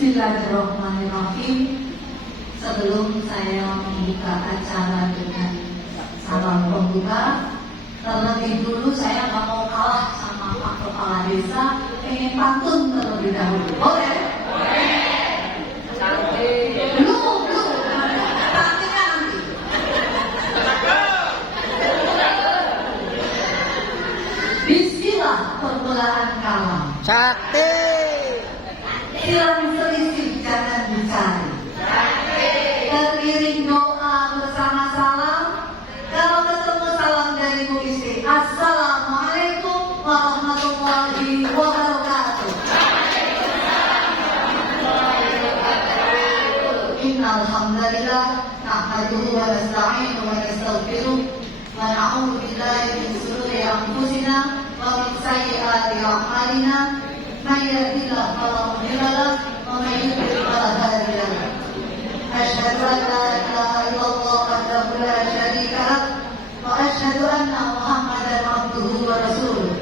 Bismillahirrahmanirrahim. Sebelum saya membuka acara dengan salam pembuka, terlebih dulu saya nggak mau kalah sama Pak Kepala Desa, ingin pantun terlebih dahulu. Boleh? Cantik. Belum. Cantiknya nanti. Bismillah permulaan kalam. Cantik. Hilang selisih jangan dicari. Teriring doa bersama salam. Kalau ketemu salam dari Bu Istri, Assalamualaikum warahmatullahi wabarakatuh. Innal hamdalillah nahmaduhu wa nasta'inuhu wa nastaghfiruh wa na'udzu billahi min shururi anfusina wa min sayyiati a'malina. May yahdihillahu fala mudilla lahu wa may yudlil fala hadiya lahu. Asyhadu an la ilaha illallah wahdahu la syarika lah wa asyhadu anna Muhammadan abduhu wa rasuluh.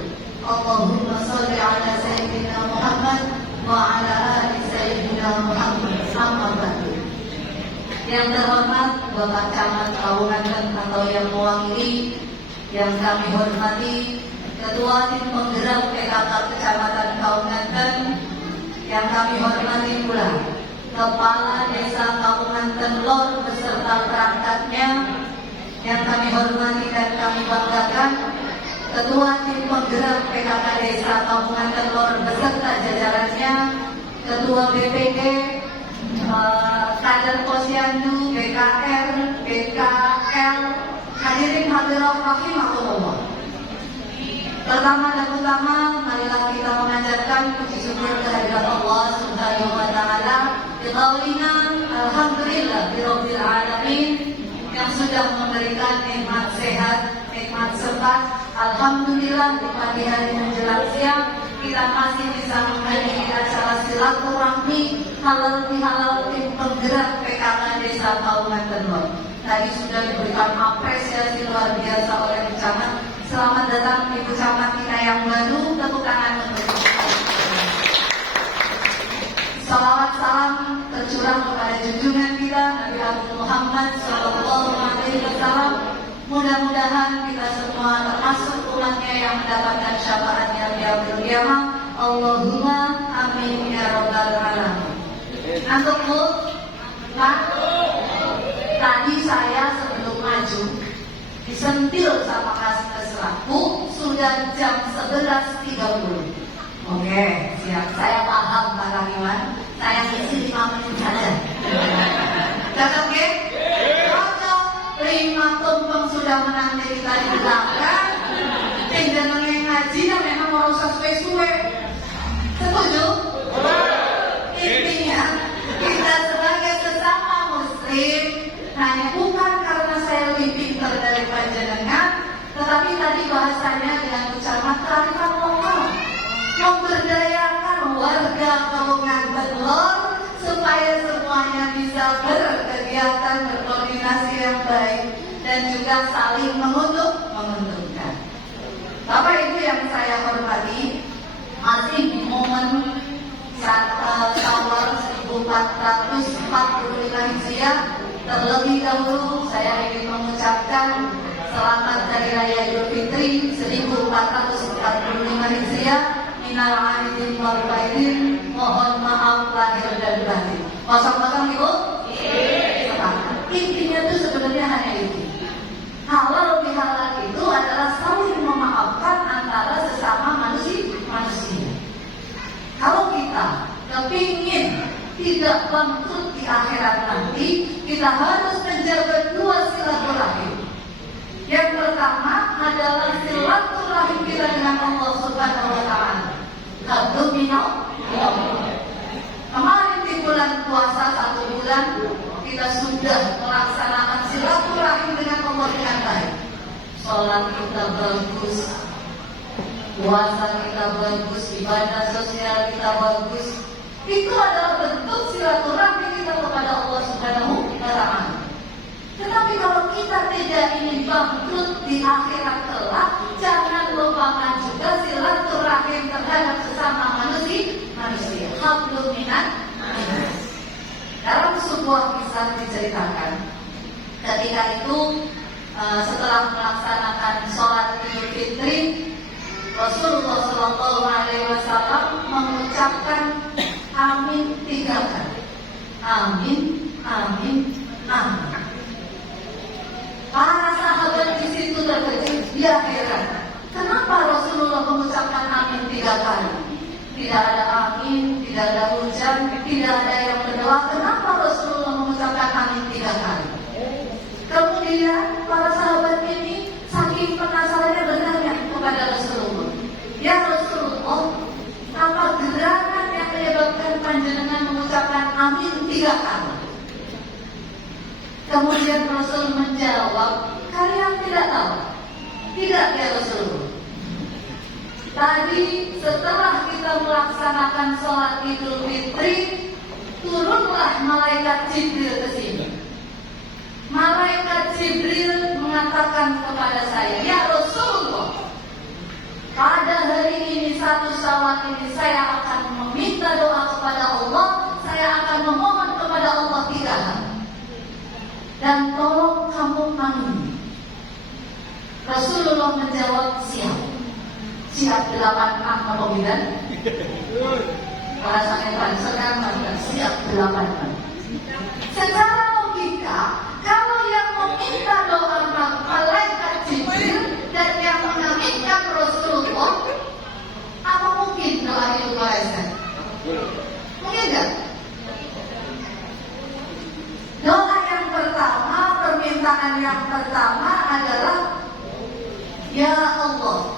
Allahumma shalli ala sayyidina Muhammad wa ala ali sayyidina Muhammad. Amma ba'du. Yang terhormat Bapak Camat Kabupaten atau yang mewakili, yang kami hormati Ketua Tim Penggerak PKK Kecamatan Kaunganten, yang kami hormati pula Kepala Desa Kaunganten Lor beserta perangkatnya, yang kami hormati dan kami banggakan Ketua Tim Penggerak PKK Desa Kaunganten Lor beserta jajarannya, Ketua BPD, Kader Posyandu, BKR, BKL, hadirin hadirat rahimakumullah. Pertama dan utama, marilah kita mengajarkan puji syukur kehadirat Allah Subhanahu wa taala. Biqaulina alhamdulillah birabbil alamin, yang sudah memberikan nikmat sehat, nikmat sempat. Alhamdulillah di pagi hari menjelang siang kita masih bisa menghadiri acara silaturahmi halal bihalal tim penggerak PKK Desa Kaunganten Lor. Tadi sudah diberikan apresiasi luar biasa oleh Bu Camat. Selamat datang Ibu Camat kita yang baru, tepuk tangan untuk salawat salam tercurah kepada junjungan kita Nabi Muhammad SAW. Mudah-mudahan kita semua termasuk umatnya yang mendapatkan syafaatnya di yaumil qiyamah. Allahumma amin ya rabbal alamin. Antum Bu, Pak, tadi saya sebelum maju disentil sama Kasbesra, Bu, sudah jam 11.30. Oke, siap. Saya paham Pak Kariman. Saya isi 5 menit saja. Cocok ya? Cocok. 5 tumpeng sudah menanti kita di belakang. Tinggal ngaji yang memang mau sesuai-suai. Setuju? Intinya kita sebagai sesama Muslim, hanya bukan karena saya lebih pintar dari panjenengan, tetapi tadi bahasanya dengan ucapan kearifan lokal, memberdayakan warga Kabupaten Lor supaya semuanya bisa berkegiatan, berkoordinasi yang baik dan juga saling menguntungkan. Bapak Ibu yang saya hormati, masih di momen Syawal 1445 Hijriah. Terlebih dahulu saya ingin mengucapkan selamat Hari Raya Idul Fitri 1445 Hijriah. Minal aidin wal faizin, mohon maaf lahir dan batin. Kosong-kosong Ibu? Intinya itu sebenarnya hanya itu. Halal bihalal itu adalah saling memaafkan antara sesama manusia. Kalau kita kepingin tidak bangkrut di akhirat nanti, kita harus menjaga 2 silaturahim. Yang pertama adalah silaturahim kita dengan Allah Subhanahu wa taala. Hablum minallah. Kemarin di bulan puasa 1 bulan kita sudah melaksanakan silaturahim dengan Allah dengan baik. Sholat kita bagus, puasa kita bagus, ibadah sosial kita bagus. Itu adalah bentuk silaturahmi kita kepada Allah Subhanahu wa taala. Tetapi kalau kita tidak ingin bangkrut di akhirat kelak, jangan lupakan juga silaturahim terhadap sesama manusia. Hablum minallah. sebuah kisah diceritakan. Ketika itu setelah melaksanakan sholat Idul Fitri, Rasulullah SAW mengucapkan amin 3 kali. Amin, amin, amin. Para sahabat di situ terkejut, dia heran. Kenapa Rasulullah mengucapkan amin 3 kali? Tidak ada angin, tidak ada hujan, tidak ada yang berdoa. Kenapa Rasulullah mengucapkan amin 3 kali? Kemudian para sahabat ini saking penasarannya bertanya kepada Rasulullah, ya Rasulullah, apa gerangan yang menyebabkan panjenengan mengucapkan amin 3 kali? Kemudian Rasul menjawab, kalian tidak tahu? Tidak ya Rasulullah. Tadi setelah kita melaksanakan sholat Idul Fitri, turunlah malaikat Jibril ke sini. Malaikat Jibril mengatakan kepada saya, ya Rasulullah, pada hari ini 1 Syawal ini saya akan meminta doa kepada Allah, saya akan memohon kepada Allah 3 hal. Dan tolong kamu amin. Rasulullah menjawab, siap. Siap 8 apa bidan? Para sangat sekarang siap 8. Secara logika, kalau yang meminta doa malaikat Jibril dan yang mengaminkan Rasulullah, apa mungkin doa itu berhasil? Mungkin enggak? Doa yang pertama, permintaan yang pertama adalah, ya Allah,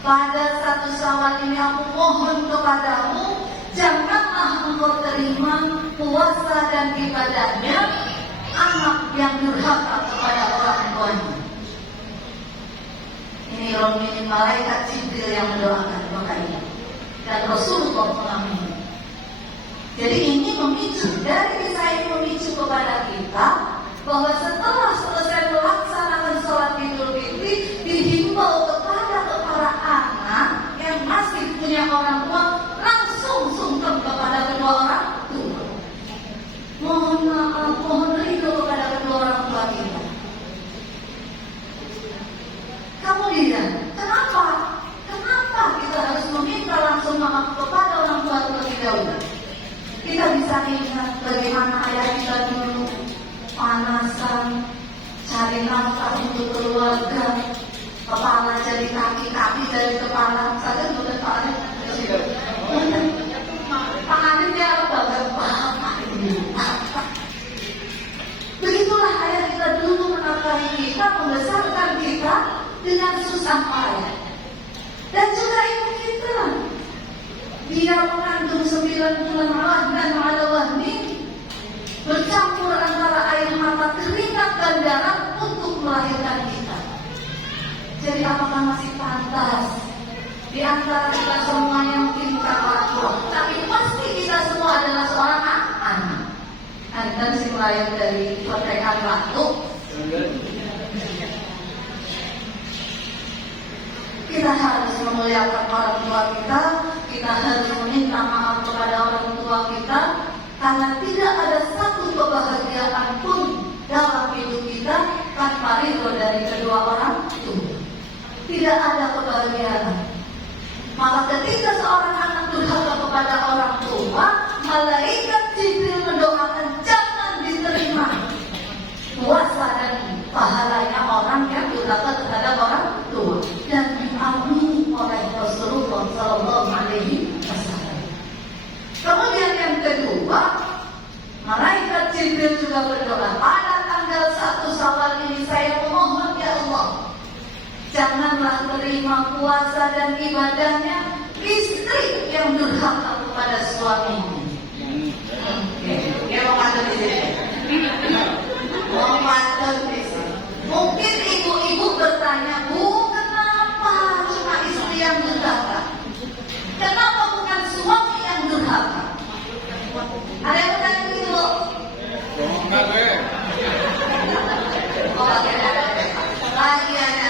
pada 1 Syawal ini aku mohon kepadamu, janganlah engkau terima puasa dan ibadahnya anak yang durhaka kepada orang tuanya. Ini rombongan malaikat Jibril yang mendoakan doa ini, dan Rasulullah mengamini. Jadi ini memicu, dari kisah ini memicu kepada kita bahwa setelah selesai melaksanakan sholat Idul Fitri, dihimbau kepada para anak yang masih punya orang tua, langsung sungkem kepada kedua orang tua. Mohon maaf, mohon ridho kepada kedua orang tua kita. Kemudian, kenapa kita harus meminta langsung maaf kepada orang tua terlebih dahulu? Kita bisa ingat bagaimana ayah kita dulu panasan, cari nafkah untuk keluarga, kepala jadi kaki, kaki jadi kepala. Saya bukan Pak Arif, Pak Arifnya apa? Bapak ini. Begitulah ayah kita dulu menafkahi kita, membesarkan kita dengan susah payah. Dan juga ibu kita, dia mengandung 9 bulan wahdan ala wahni, bercampur antara air mata, keringat dan darah untuk melahirkan kita. Jadi apakah masih pantas di antara kita semua yang mungkin bukan orang tua, tapi pasti kita semua adalah seorang anak. Dan si melayu dari pertekan waktu, kita harus memuliakan orang tua kita. Kita harus meminta maaf kepada orang tua kita, karena tidak ada satu kebahagiaan pun dalam hidup kita tanpa ridho dari kedua orang tua. Tidak ada kebahagiaan. Maka ketika seorang anak durhaka kepada orang tua, malaikat Jibril mendoakan jangan diterima puasa dan pahalanya orang yang durhaka terhadap orang tua, dan diamini oleh Rasulullah SAW. Kemudian yang kedua, malaikat Jibril juga berdoa, pada tanggal 1 Syawal ini saya memohon ya Allah, janganlah terima puasa dan ibadahnya istri yang durhaka kepada suaminya. Ya mau kata di sini. Mau kata di sini. Mungkin ibu-ibu bertanya, Bu, kenapa cuma istri yang durhaka? Kenapa bukan suami yang durhaka? Ada yang bertanya begitu, Bu? Enggak, gue. Oh, lagi ada.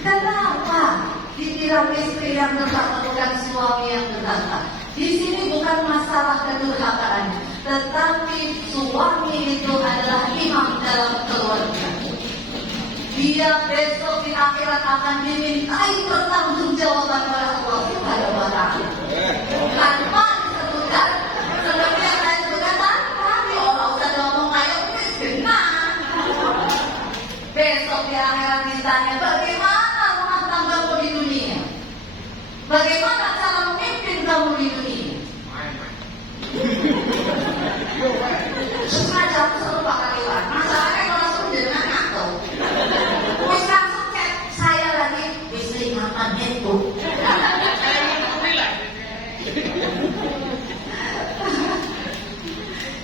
Kenapa dikira istri yang durhaka bukan suami yang durhaka? Di sini bukan masalah kedurhakaan, tetapi suami itu adalah imam dalam keluarga. Dia besok di akhirat akan dimintai pertanggungjawaban oleh Allah Subhanahu wa Ta'ala. Tanpa disebutkan, seperti yang saya sebutkan tadi, orang usah ngomong kayak miskin. Besok di akhirat ditanya, bagaimana rumah tanggamu di dunia? Bagaimana cara memimpin kamu di dunia? Sengaja aku selalu pakai lewat. Masalahnya kalau langsung jangan atau wis langsung cek saya lagi istri makan itu.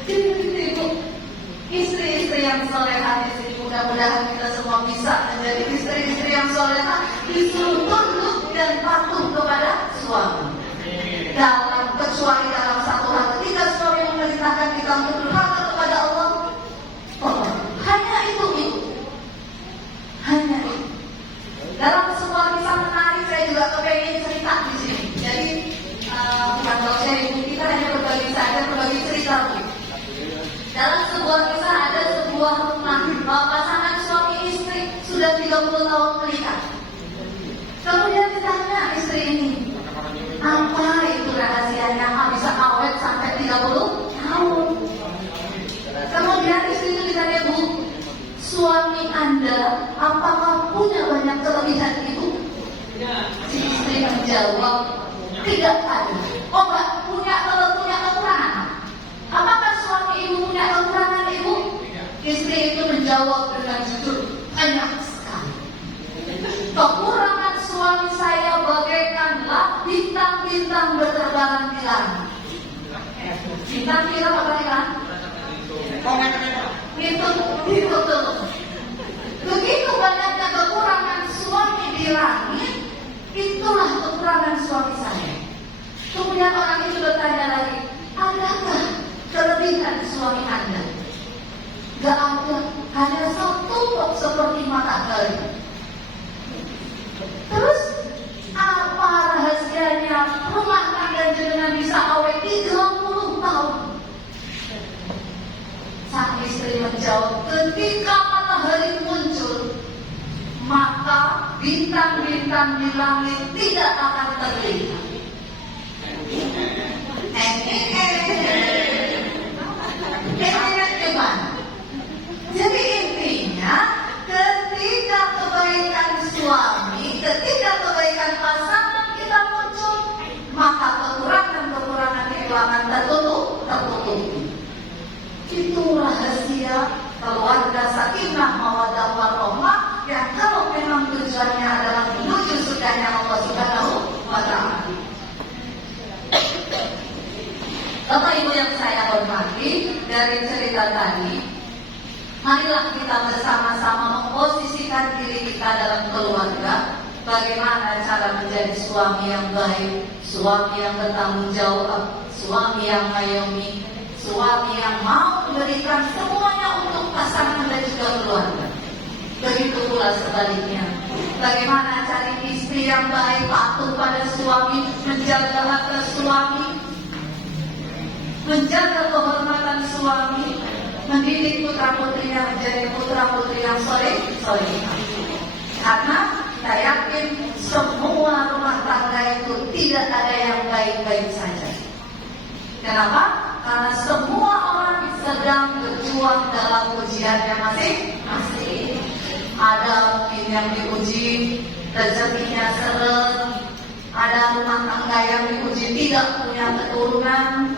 Jadi istri-istri yang solehah di sini, mudah-mudahan kita semua bisa menjadi istri-istri yang solehah, disuruh tunduk dan patuh kepada suami. Kecuali dalam satu hal, ketika suami memerintahkan kita untuk durhaka kepada Allah, hanya itu. Hanya itu. Dalam sebuah kisah menarik, saya juga kepengen cerita di sini. Jadi bukan kalau saya ibu kita hanya berbagi cerita. Dalam sebuah kisah ada sebuah rumah pasangan suami istri sudah 30 tahun menikah. Kemudian ditanya istri ini, apa itu rahasianya bisa awet sampai 30 tahun? Kemudian istri itu ditanya, Bu, suami Anda apakah punya banyak kelebihan itu? Si istri menjawab, tidak ada. Oh, Mbak, punya kekurangan. Apakah suami ibu punya kekurangan ibu? Istri itu menjawab dengan jujur, banyak sekali. Kekurangan suami saya bagaikanlah bintang-bintang berterbangan di langit. Bintang-bintang apa nih kan? Itu tuh. Begitu banyaknya kekurangan suami di langit, itulah kekurangan suami saya. Kemudian orang itu bertanya lagi, adakah kelebihan suami Anda? Gak ada, hanya satu kok seperti matahari. Terus apa rahasianya rumah tangga jenengan bisa awet 30 tahun? Sang istri menjawab, ketika matahari muncul, maka bintang-bintang di langit tidak akan terlihat. Gimana? Jadi intinya, ketika kebaikan suami, ketika kebaikan pasangan kita muncul, maka kekurangan-kekurangan itu akan tertutup. Itu rahasia keluarga sakinah mawaddah warahmah yang kalau memang tujuannya adalah menuju surganya Allah Subhanahu wa Ta'ala. Bapak Ibu yang saya hormati, dari cerita tadi, marilah kita bersama-sama memposisikan diri kita dalam keluarga. Bagaimana cara menjadi suami yang baik, suami yang bertanggung jawab, suami yang mengayomi, suami yang mau memberikan semuanya untuk pasangan dan juga keluarga. Begitu pula sebaliknya. Bagaimana cari istri yang baik, patuh pada suami, menjaga hak suami, menjaga kehormatan suami, mendidik putra-putrinya menjadi putra-putri yang soleh. Karena kita yakin semua rumah tangga itu tidak ada yang baik-baik saja. Kenapa? Karena semua orang sedang berjuang dalam ujiannya masing-masing. Ada mungkin yang diuji rezekinya seret, ada rumah tangga yang diuji tidak punya keturunan,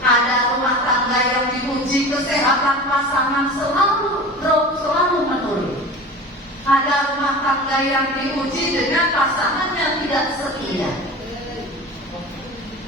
ada rumah tangga yang diuji kesehatan pasangan selalu menurun. Ada rumah tangga yang diuji dengan pasangan yang tidak setia.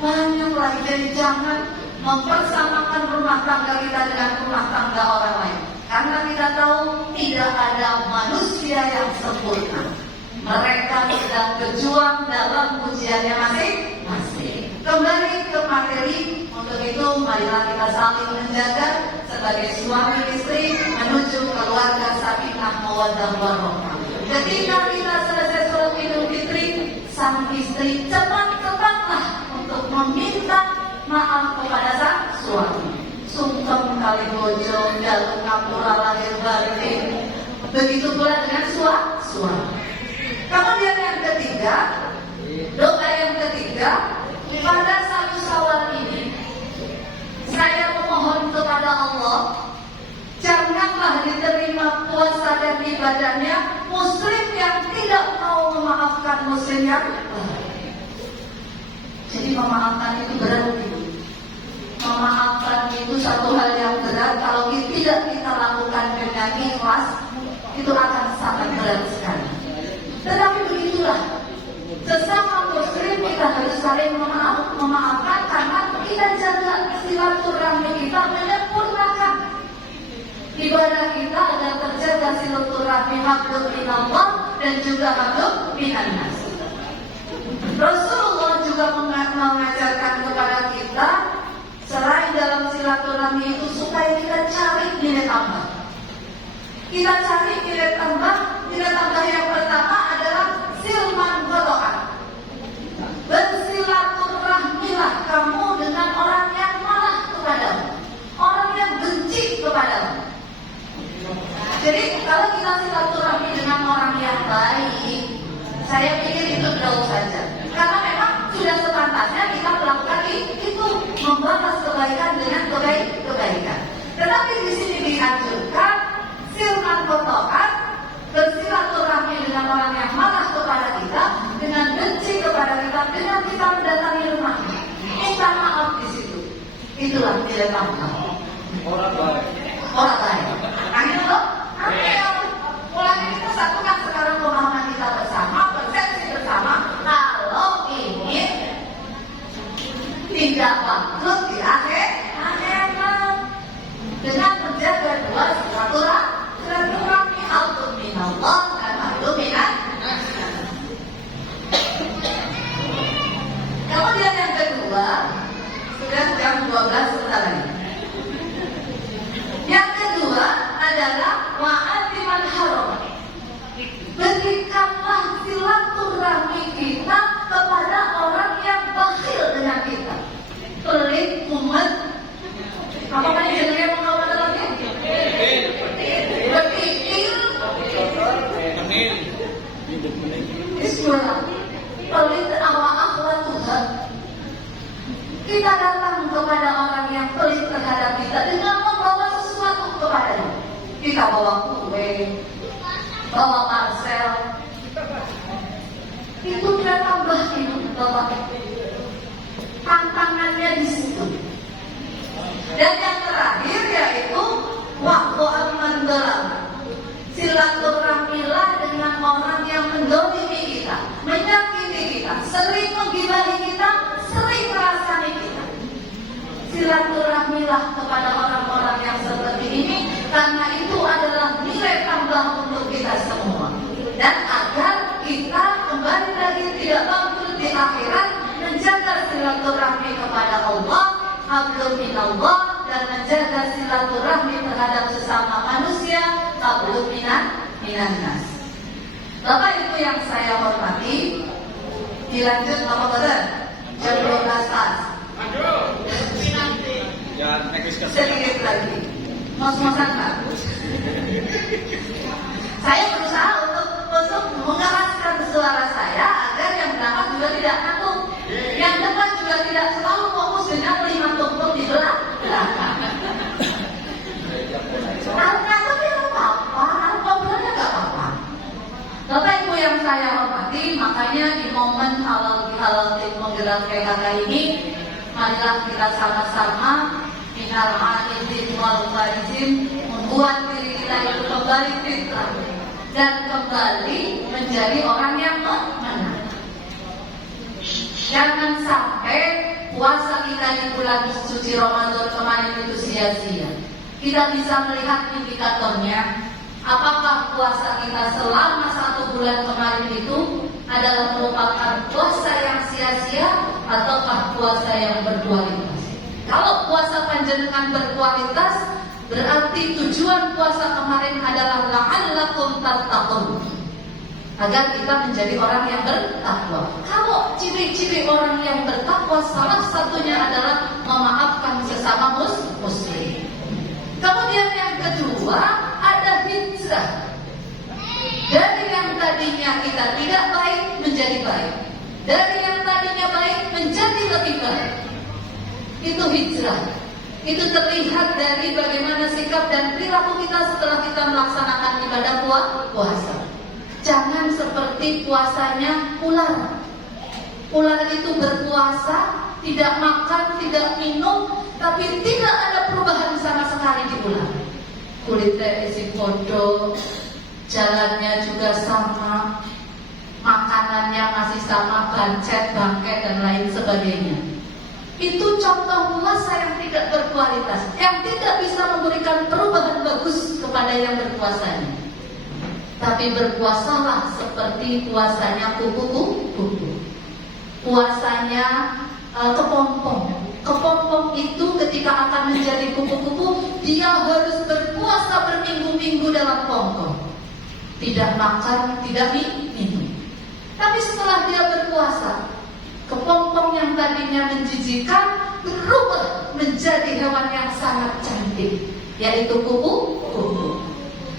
Banyaklah, jadi jangan mempersamakan rumah tangga kita dengan rumah tangga orang lain. Karena kita tahu tidak ada manusia yang sempurna. Mereka sedang berjuang dalam ujiannya masing-masing. Kembali ke materi, untuk itu marilah kita saling menjaga sebagai suami istri menuju keluarga sakinah mawaddah warahmah. Ketika kita selesai sholat Idul Fitri, sang istri cepat-cepatlah untuk meminta maaf kepada sang suami. Sungkem kali bojo, jaluk ngapura lahir batin. Begitu pula dengan suami. Kemudian yang ketiga, doa yang ketiga, pada 1 Syawal ini saya memohon kepada Allah, janganlah diterima puasa dan ibadahnya muslim yang tidak mau memaafkan muslim yang lain. Jadi memaafkan itu berarti memaafkan itu satu hal yang berat. Kalau tidak kita lakukan dengan ikhlas, itu akan sangat berat sekali. Tetapi begitulah, sesama muslim kita harus saling memaafkan karena kita jaga silaturahmi kita, menyempurnakan ibadah kita agar terjaga silaturahmi hablum minallah dan juga hablum minannas. Rasulullah juga mengajarkan kepada kita selain dalam silaturahmi itu supaya kita cari nilai tambah. Kita cari nilai tambah. Nilai tambah yang pertama adalah silman qata'an. Bersilaturahmilah kamu dengan orang yang marah kepadamu, orang yang benci kepadamu. Jadi kalau kita silaturahmi dengan orang yang baik, saya pikir itu jauh saja. Karena memang sudah sepantasnya kita melakukan itu, membalas kebaikan dengan kebaikan. Tetapi di sini dianjurkan silman qata'an, bersilaturahmi dengan orang yang marah kepada kita, dengan benci kepada kita, dengan kita mendatangi rumahnya, minta maaf di situ. Itulah nilai tambah. Orang baik. Ayo loh, ayo. Mulai kita satukan sekarang pemahaman kita bersama, persepsi bersama. Kalau ingin tidak bangkrut di akhirat, dengan menjaga dua silaturahmi, hablum minallah dan hablum minannas. Kemudian yang kedua, sudah jam 12 sebentar lagi. Yang kedua adalah wa'atiman haram. Berikanlah silaturahmi kita kepada orang yang bakhil dengan kita, pelit, umat. Apakah yang dia mengawal lagi? Berpikir. Bismillah. Pelit akhwat Tuhan. Kita datang kepada orang yang pelit terhadap kita dengan membawa sesuatu kepadanya. Kita bawa kue, bawa parcel. Itu dia tambahin Bapak. Tantangannya di situ. Dan yang terakhir yaitu waktu al-mandalam. Silaturahmilah dengan orang yang mendolimi kita, menyakiti kita, sering menggibahi kita, sering merasani kita. Silaturahmilah kepada orang-orang yang seperti ini, karena itu adalah nilai tambah untuk kita semua. Dan agar kita kembali lagi tidak bangkrut di akhirat, menjaga silaturahmi kepada Allah, hablum minallah, dan menjaga silaturahmi terhadap sesama manusia, hablum minannas. Bapak Ibu yang saya hormati, dilanjut Bapak Badan, jam 12 pas. Sedikit lagi, mos-mosan Pak. Saya berusaha untuk mengeraskan suara saya agar yang belakang juga tidak ngantuk, yang depan juga tidak selalu fokus dengan melihat tumpuk di belakang. Ngantuk ya apa-apa, ngobrolnya gak apa-apa. Bapak Ibu yang saya hormati, makanya di momen halal menggelar PKK ini, marilah kita sama-sama minal aidin wal faizin, membuat diri kita itu kembali fitrah dan kembali menjadi orang yang menang. Jangan sampai puasa kita di bulan suci Ramadan kemarin itu sia-sia. Kita bisa melihat indikatornya, apakah puasa kita selama 1 bulan kemarin itu adalah merupakan puasa yang sia-sia ataukah puasa yang berkualitas. Kalau puasa panjenengan berkualitas, berarti tujuan puasa kemarin adalah la'allakum tattaqun, agar kita menjadi orang yang bertakwa. Kalau ciri-ciri orang yang bertakwa salah satunya adalah memaafkan sesama muslim. Kemudian yang kedua ada hijrah. Dari yang tadinya kita tidak baik menjadi baik. Dari yang tadinya baik menjadi lebih baik. Itu hijrah. Itu terlihat dari bagaimana sikap dan perilaku kita setelah kita melaksanakan ibadah puasa. Jangan seperti puasanya ular. Ular itu berpuasa, tidak makan, tidak minum, tapi tidak ada perubahan sama sekali di ular. Kulitnya isi bodoh, jalannya juga sama, makanannya masih sama, bancet, bangkai, dan lain sebagainya. Itu contoh puasa yang tidak berkualitas, yang tidak bisa memberikan perubahan bagus kepada yang berpuasanya. Tapi berpuasalah seperti puasanya kupu-kupu. Puasanya kepompong. Kepompong itu ketika akan menjadi kupu-kupu, dia harus berpuasa berminggu-minggu dalam pongkong. Tidak makan, tidak minum. Tapi setelah dia berpuasa, kepompong yang tadinya menjijikan berubah menjadi hewan yang sangat cantik, yaitu kupu-kupu.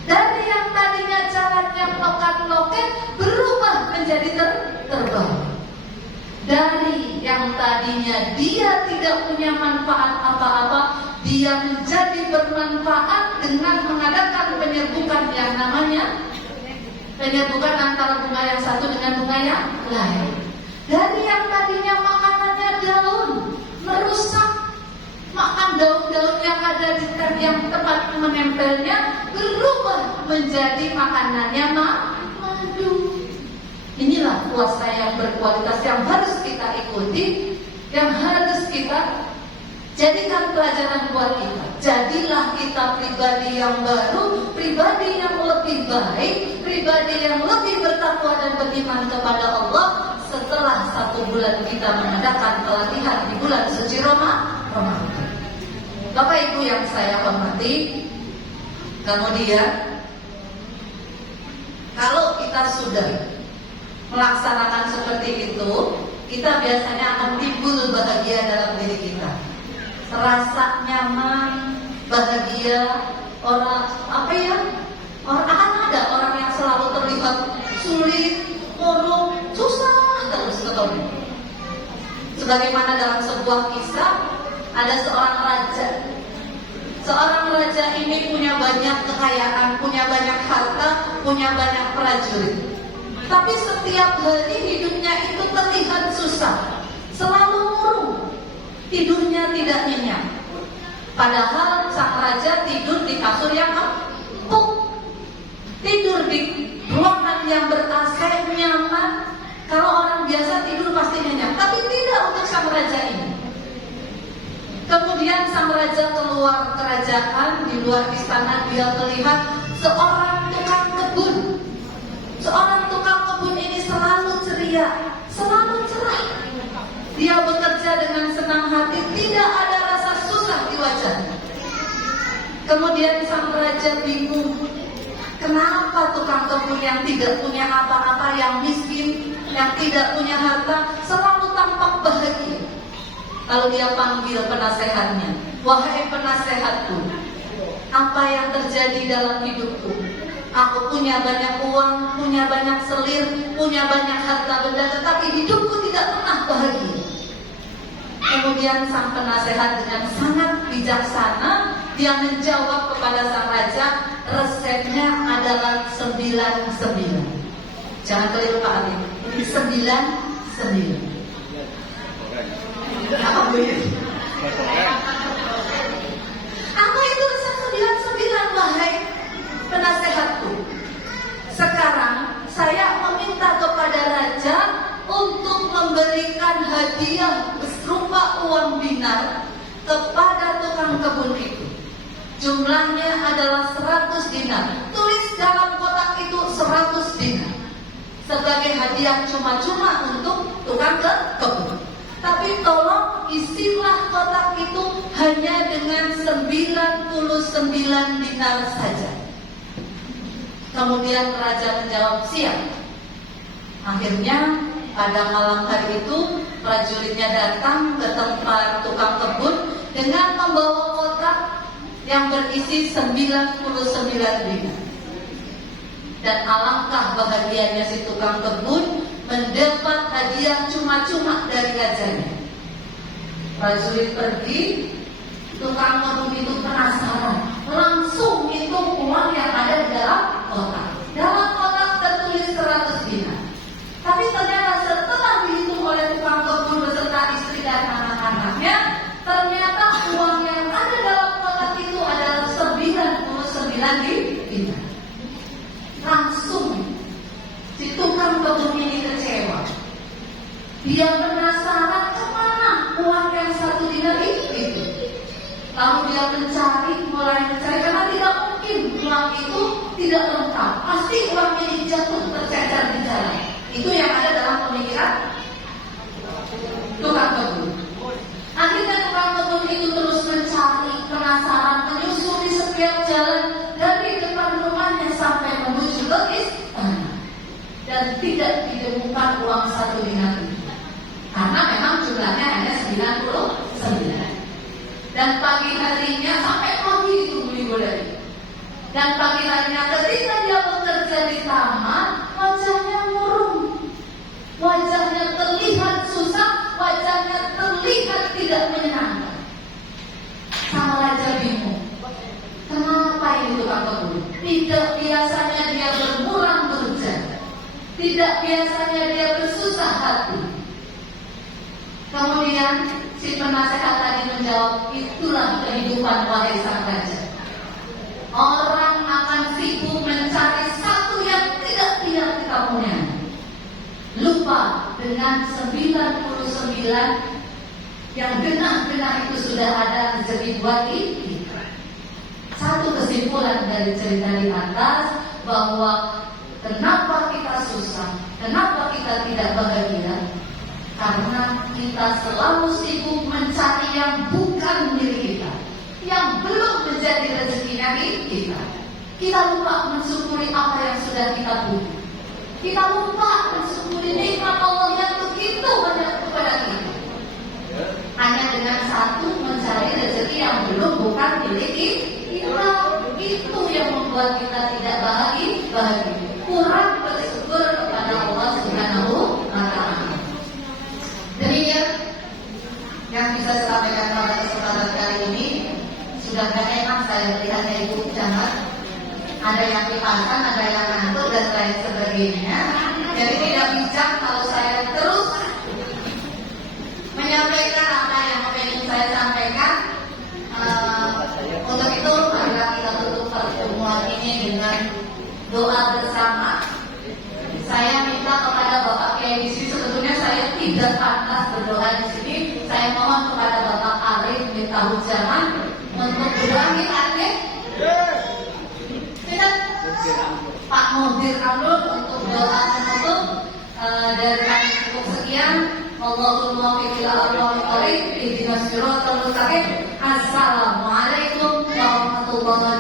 Dari yang tadinya jalannya loket-loket berubah menjadi terbang. Dari yang tadinya dia tidak punya manfaat apa-apa, dia menjadi bermanfaat dengan mengadakan penyerbukan yang namanya penyerbukan antara bunga yang satu dengan bunga yang lain. Dari yang tadinya makanannya daun, merusak, makan daun-daun yang ada di yang tempat menempelnya, berubah menjadi makanannya madu. Inilah puasa yang berkualitas yang harus kita ikuti, yang harus kita jadikan pelajaran buat kita. Jadilah kita pribadi yang baru, pribadi yang lebih baik, pribadi yang lebih bertakwa dan beriman kepada Allah setelah 1 bulan kita mengadakan pelatihan di bulan suci Ramadan. Bapak Ibu yang saya hormati, kemudian kalau kita sudah melaksanakan seperti itu, kita biasanya akan timbul bahagia dalam diri kita. Terasa nyaman, bahagia, orang akan ada orang yang selalu terlihat sulit, murung, susah terus ketemu. Sebagaimana dalam sebuah kisah, ada seorang raja. Seorang raja ini punya banyak kekayaan, punya banyak harta, punya banyak prajurit. Tapi setiap hari hidupnya itu terlihat susah, selalu murung, tidurnya tidak nyenyak. Padahal sang raja tidur di kasur yang empuk, tidur di ruangan yang ber-AC nyaman. Kalau orang biasa tidur pasti nyenyak, tapi tidak untuk sang raja ini. Kemudian sang raja keluar kerajaan, di luar istana dia melihat seorang tukang kebun. Seorang tukang kebun ini selalu ceria, selalu cerah. Dia bekerja dengan senang hati, tidak ada rasa susah di wajahnya. Kemudian sang raja bingung, kenapa tukang kebun yang tidak punya apa-apa, yang miskin, yang tidak punya harta, selalu tampak bahagia. Lalu dia panggil penasehatnya, wahai penasehatku, apa yang terjadi dalam hidupku? Aku punya banyak uang, punya banyak selir, punya banyak harta benda, tetapi hidupku tidak pernah bahagia. Kemudian sang penasehat dengan sangat bijaksana, dia menjawab kepada sang raja, resepnya adalah 99. Jangan keliru Pak Ali, 99. Apa Bu? Apa itu resep 99, wahai penasehatku? Sekarang saya meminta kepada raja untuk memberikan hadiah berupa uang dinar kepada tukang kebun itu. Jumlahnya adalah 100 dinar. Tulis dalam kotak itu 100 dinar sebagai hadiah cuma-cuma untuk tukang kebun. Tapi tolong isilah kotak itu hanya dengan 99 dinar saja. Kemudian raja menjawab, siap. Akhirnya pada malam hari itu prajuritnya datang ke tempat tukang kebun dengan membawa kotak yang berisi 99 dinar. Dan alangkah bahagianya si tukang kebun mendapat hadiah cuma-cuma dari rajanya. Prajurit pergi, tukang kebun itu penasaran, langsung hitung uang yang ada di dalam kotak. Dalam kotak tertulis 100 dinar. Tapi ternyata setelah dihitung oleh tukang kebun beserta istri dan anak-anaknya, ternyata uang yang ada dalam kotak itu adalah 99 dinar. Langsung si tukang kebun ini kecewa. Dia penasaran kemana uang yang 1 dinar itu. Lalu dia mulai mencari karena tidak mungkin uang itu tidak lengkap. Pasti uang ini jatuh tercecer di jalan. Itu yang ada dalam pemikiran tukang kebun. Akhirnya tukang kebun itu terus mencari, penasaran, menyusuri setiap jalan dari depan rumahnya sampai menuju ke istana. Dan tidak ditemukan uang 1 dinar itu. Karena memang jumlahnya hanya 99. Dan pagi harinya sampai pagi itu minggu lagi. Dan pagi harinya ketika dia bekerja di taman, wajahnya murung, wajahnya terlihat susah, wajahnya terlihat tidak menyenangkan. Sang raja bingung, kenapa ini tukang kebun? Tidak biasanya dia bermurang bekerja, tidak biasanya dia bersusah hati. Kemudian si penasehat tadi menjawab, itulah kehidupan wahai sang raja. Orang akan sibuk mencari satu yang tidak kita punya, lupa dengan 99 yang benar-benar itu sudah ada rezeki buat kita. Satu kesimpulan dari cerita di atas, bahwa kenapa kita susah, kenapa kita tidak bahagia, karena kita selalu sibuk mencari yang bukan milik kita, yang belum menjadi rezekinya kita. Kita lupa mensyukuri apa yang sudah kita punya. Kita lupa mensyukuri nikmat Allah yang begitu banyak kepada kita. Hanya dengan satu mencari rezeki yang belum bukan milik kita, itu yang membuat kita tidak bahagia, kurang bersyukur kepada Allah Subhanahu wa Ta'ala. Demikian yang bisa saya sampaikan pada kesempatan kali ini. Sudah gak enak saya melihatnya ibu jangan ada yang dipasang, ada yang ngantuk dan lain sebagainya. Jadi tidak bijak kalau saya terus menyampaikan apa yang ingin saya sampaikan. Untuk itu marilah kita tutup pertemuan ini dengan doa bersama. Saya minta kepada Bapak Kiai di sini, sebetulnya saya tidak pantas berdoa di sini. Saya mohon kepada Bapak Arif Miftahul-Zaman untuk berdoa kita aktif. Tidak. Pak Mudir Amrul untuk doa penutup. Dari kami cukup sekian. Allahumma fiqil al-Qur'an ihdinas siratal mustaqim. Assalamualaikum.